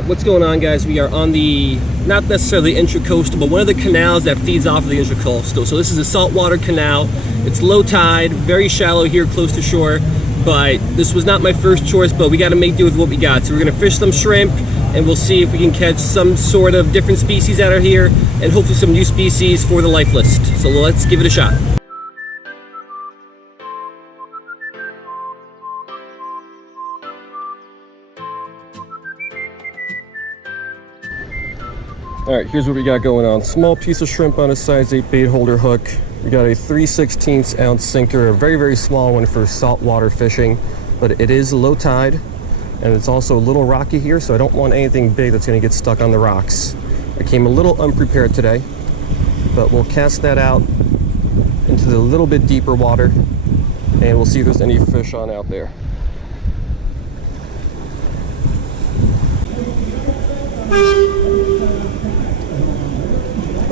Alright, what's going on, guys? We are on the, not necessarily intracoastal, but one of the canals that feeds off of the intracoastal. So this is a saltwater canal. It's low tide, very shallow here close to shore, but this was not my first choice, but we got to make do with what we got. So we're going to fish some shrimp, and we'll see if we can catch some sort of different species that are here, and hopefully some new species for the life list. So let's give it a shot. Alright, here's what we got going on. Small piece of shrimp on a size 8 bait holder hook. We got a 3/16 ounce sinker, a very, very small one for saltwater fishing, but it is low tide, and it's also a little rocky here, so I don't want anything big that's going to get stuck on the rocks. I came a little unprepared today, but we'll cast that out into the little bit deeper water, and we'll see if there's any fish on out there.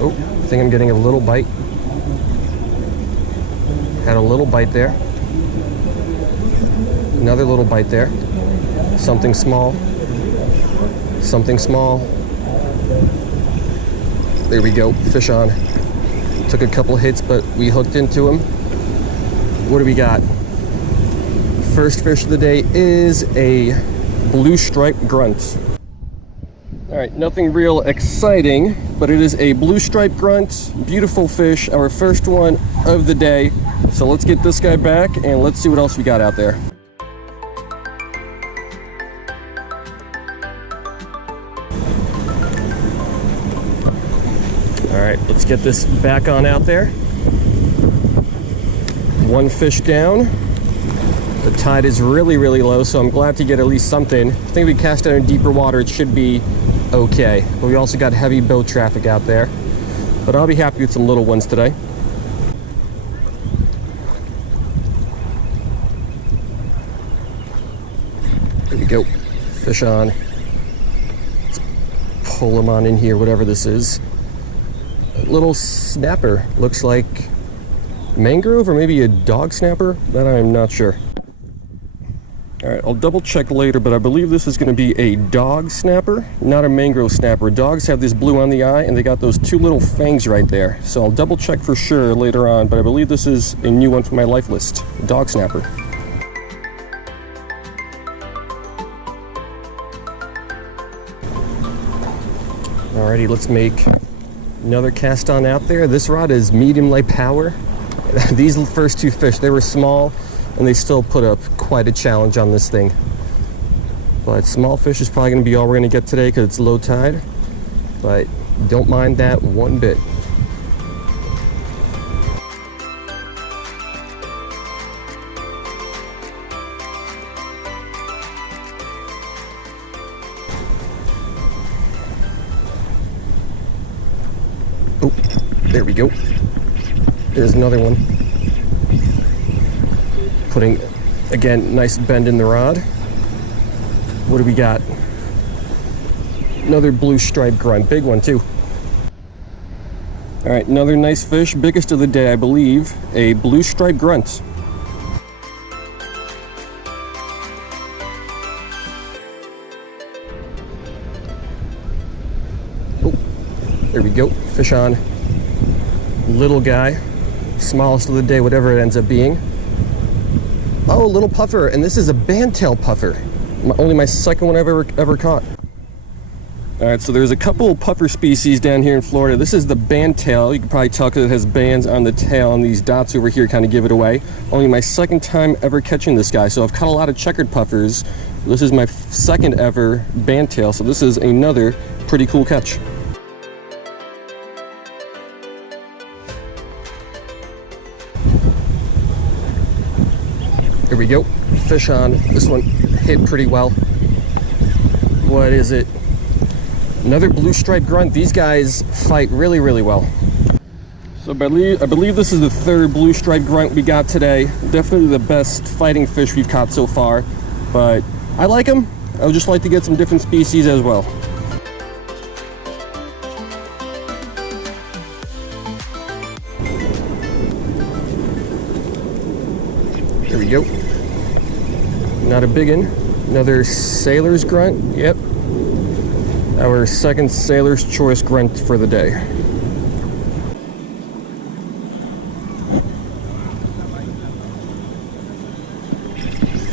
Oh, I think I'm getting a little bite. Had a little bite there. Another little bite there. Something small. Something small. There we go, fish on. Took a couple hits, but we hooked into him. What do we got? First fish of the day is a blue striped grunt. Alright, nothing real exciting, but it is a blue striped grunt. Beautiful fish, our first one of the day. So let's get this guy back and let's see what else we got out there. Alright, let's get this back on out there. One fish down. The tide is really, really low, so I'm glad to get at least something. I think if we cast out in deeper water, it should be okay. But we also got heavy boat traffic out there. But I'll be happy with some little ones today. There we go. Fish on. Let's pull him on in here, whatever this is. A little snapper. Looks like mangrove or maybe a dog snapper. That I'm not sure. Alright, I'll double check later, but I believe this is going to be a dog snapper, not a mangrove snapper. Dogs have this blue on the eye, and they got those two little fangs right there. So I'll double check for sure later on, but I believe this is a new one for my life list. Dog snapper. Alrighty, let's make another cast on out there. This rod is medium light power. These first two fish, they were small, and they still put up quite a challenge on this thing. But small fish is probably going to be all we're going to get today because it's low tide. But don't mind that one bit. Oh, there we go. There's another one. Putting, again, nice bend in the rod. What do we got? Another blue striped grunt, big one too. All right, another nice fish, biggest of the day, I believe, a blue striped grunt. Oh, there we go, fish on. Little guy, smallest of the day, whatever it ends up being. Oh, little puffer, and this is a bandtail puffer. Only my second one I've ever caught. All right, so there's a couple puffer species down here in Florida. This is the bandtail. You can probably tell because it has bands on the tail, and these dots over here kind of give it away. Only my second time ever catching this guy. So I've caught a lot of checkered puffers. This is my second ever bandtail, so this is another pretty cool catch. Here we go, fish on. This one hit pretty well. What is it? Another blue striped grunt. These guys fight really, really well. So I believe this is the third blue striped grunt we got today. Definitely the best fighting fish we've caught so far, but I like them. I would just like to get some different species as well. There we go. Not a big one. Another sailor's grunt. Yep. Our second Sailor's Choice grunt for the day.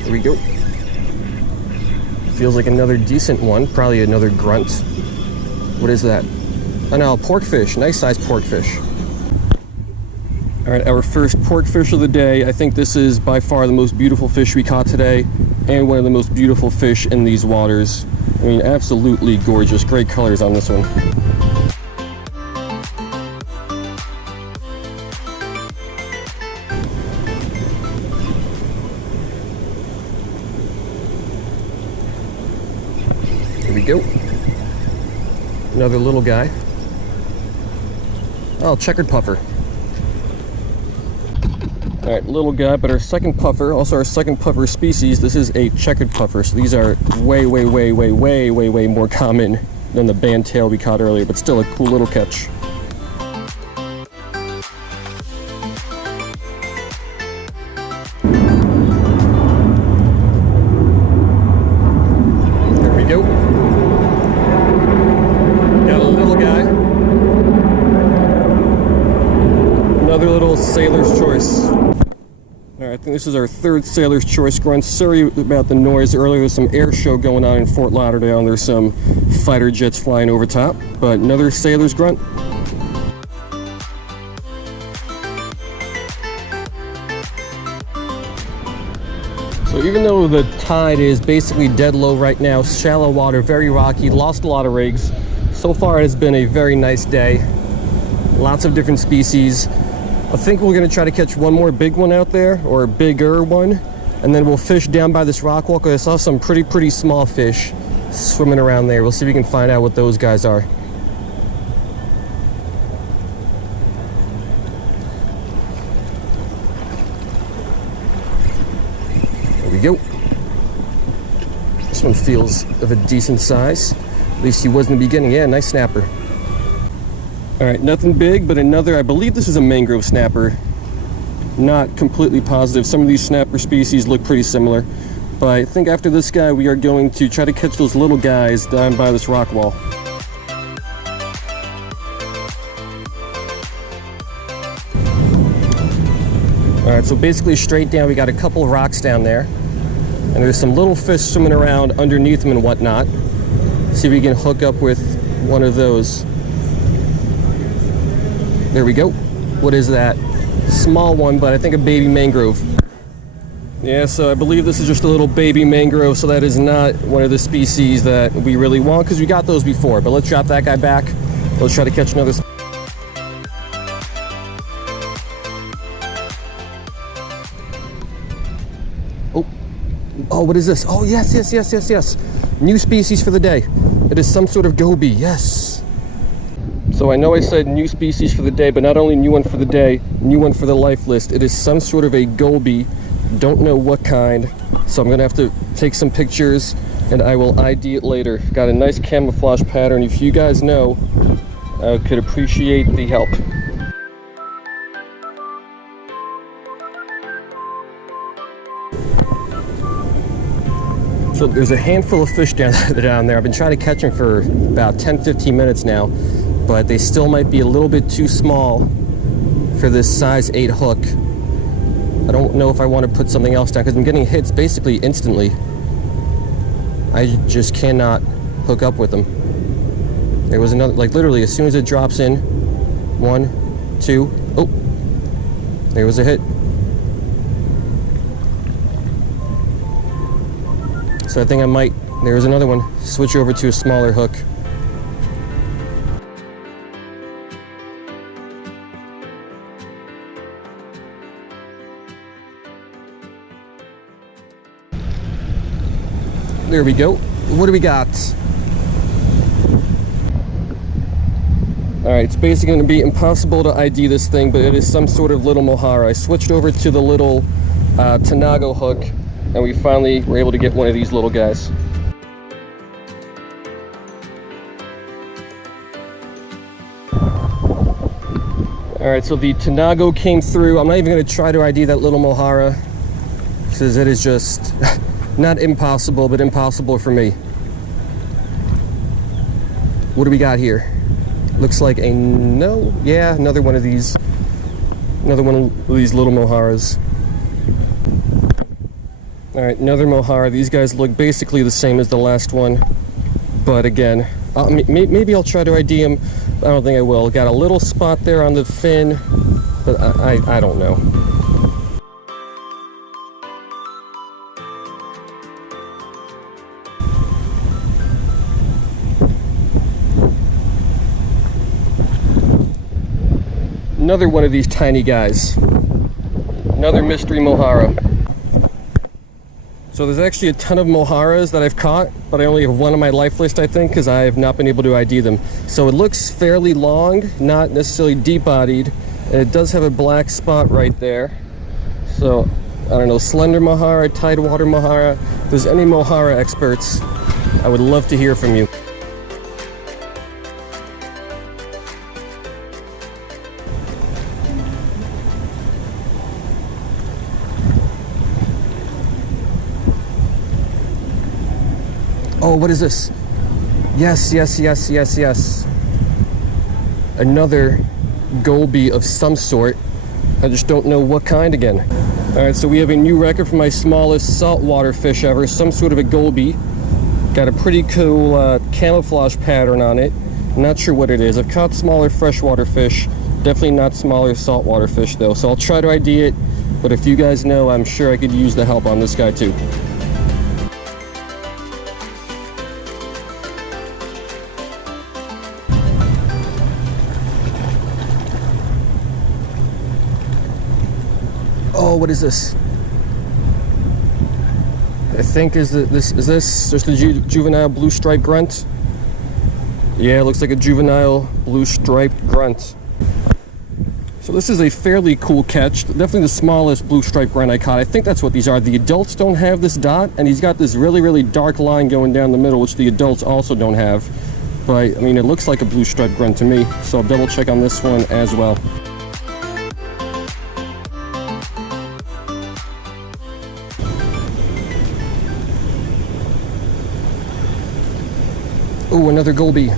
Here we go. Feels like another decent one, probably another grunt. What is that? Oh no, porkfish, nice sized porkfish. All right, our first porkfish of the day. I think this is by far the most beautiful fish we caught today, and one of the most beautiful fish in these waters. I mean, absolutely gorgeous, great colors on this one. Here we go. Another little guy. Oh, checkered puffer. All right, little guy, but our second puffer, also our second puffer species, this is a checkered puffer. So these are way more common than the bandtail we caught earlier, but still a cool little catch. There we go. Got a little guy. Another little Sailor's Choice. All right, I think this is our third Sailor's Choice grunt. Sorry about the noise earlier. There's some air show going on in Fort Lauderdale, and there's some fighter jets flying over top. But another Sailor's grunt. So even though the tide is basically dead low right now, shallow water, very rocky, lost a lot of rigs. So far it has been a very nice day. Lots of different species. I think we're going to try to catch one more big one out there, or a bigger one, and then we'll fish down by this rock wall, because I saw some pretty small fish swimming around there. We'll see if we can find out what those guys are. There we go. This one feels of a decent size. At least he was in the beginning. Yeah, nice snapper. All right, nothing big, but another, I believe this is a mangrove snapper. Not completely positive. Some of these snapper species look pretty similar. But I think after this guy, we are going to try to catch those little guys down by this rock wall. All right, so basically straight down, we got a couple of rocks down there. And there's some little fish swimming around underneath them and whatnot. See if we can hook up with one of those. There we go. What is that? Small one, but I think a baby mangrove. Yeah, so I believe this is just a little baby mangrove, so that is not one of the species that we really want, because we got those before. But let's drop that guy back. Let's try to catch another. Oh, what is this? Oh, yes. New species for the day. It is some sort of goby, yes. So I know I said new species for the day, but not only new one for the day, new one for the life list. It is some sort of a goby. Don't know what kind. So I'm gonna have to take some pictures and I will ID it later. Got a nice camouflage pattern. If you guys know, I could appreciate the help. So there's a handful of fish down there. I've been trying to catch them for about 10-15 minutes now, but they still might be a little bit too small for this size 8 hook. I don't know if I want to put something else down, because I'm getting hits basically instantly. I just cannot hook up with them. There was another, like literally as soon as it drops in, 1, 2, oh, there was a hit. So I think I might, there's another one, switch over to a smaller hook. There we go. What do we got? All right, it's basically going to be impossible to ID this thing, but it is some sort of little mohara. I switched over to the little Tanago hook, and we finally were able to get one of these little guys. All right, so the Tanago came through. I'm not even going to try to ID that little mohara, because it is just not impossible, but impossible for me. What do we got here? Looks like another one of these. Another one of these little moharas. All right, another mohara. These guys look basically the same as the last one, but again, maybe I'll try to ID them. I don't think I will. Got a little spot there on the fin, but I don't know. Another one of these tiny guys. Another mystery mohara. So there's actually a ton of moharas that I've caught, but I only have one on my life list, I think, because I have not been able to ID them. So it looks fairly long, not necessarily deep-bodied, and it does have a black spot right there. So, I don't know, slender mohara, tidewater mohara. If there's any mohara experts, I would love to hear from you. Oh, what is this? Yes. Another goby of some sort. I just don't know what kind again. All right, so we have a new record for my smallest saltwater fish ever, some sort of a goby. Got a pretty cool camouflage pattern on it. I'm not sure what it is. I've caught smaller freshwater fish, definitely not smaller saltwater fish though. So I'll try to ID it, but if you guys know, I'm sure I could use the help on this guy too. Oh, what is this? I think is this just a juvenile blue striped grunt? Yeah, it looks like a juvenile blue striped grunt. So this is a fairly cool catch. Definitely the smallest blue striped grunt I caught. I think that's what these are. The adults don't have this dot, and he's got this really dark line going down the middle, which the adults also don't have. But I mean, it looks like a blue striped grunt to me. So I'll double check on this one as well. Oh, another goby.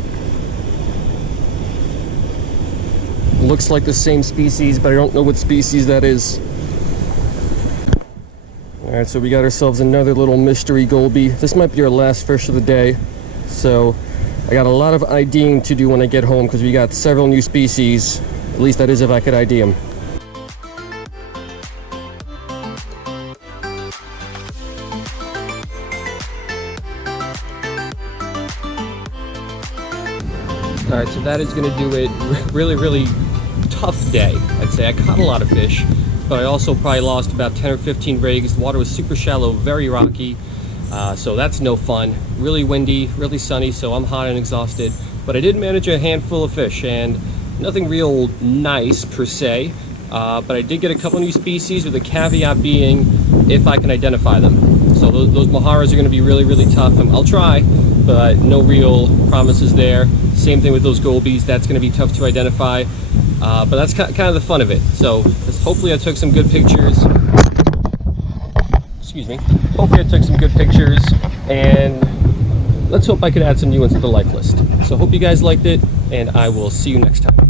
Looks like the same species, but I don't know what species that is. All right, so we got ourselves another little mystery goby. This might be our last fish of the day. So I got a lot of IDing to do when I get home because we got several new species. At least that is if I could ID them. All right, so that is going to do it. Really tough day, I'd say. I caught a lot of fish, but I also probably lost about 10 or 15 rigs. The water was super shallow, very rocky, so that's no fun. Really windy, really sunny, so I'm hot and exhausted. But I did manage a handful of fish, and nothing real nice per se, but I did get a couple new species, with the caveat being if I can identify them. So those moharas are going to be really tough. I'll try, but no real promises there. Same thing with those gobies. That's going to be tough to identify, but that's kind of the fun of it. So hopefully I took some good pictures. Excuse me. Hopefully I took some good pictures, and let's hope I could add some new ones to the life list. So hope you guys liked it, and I will see you next time.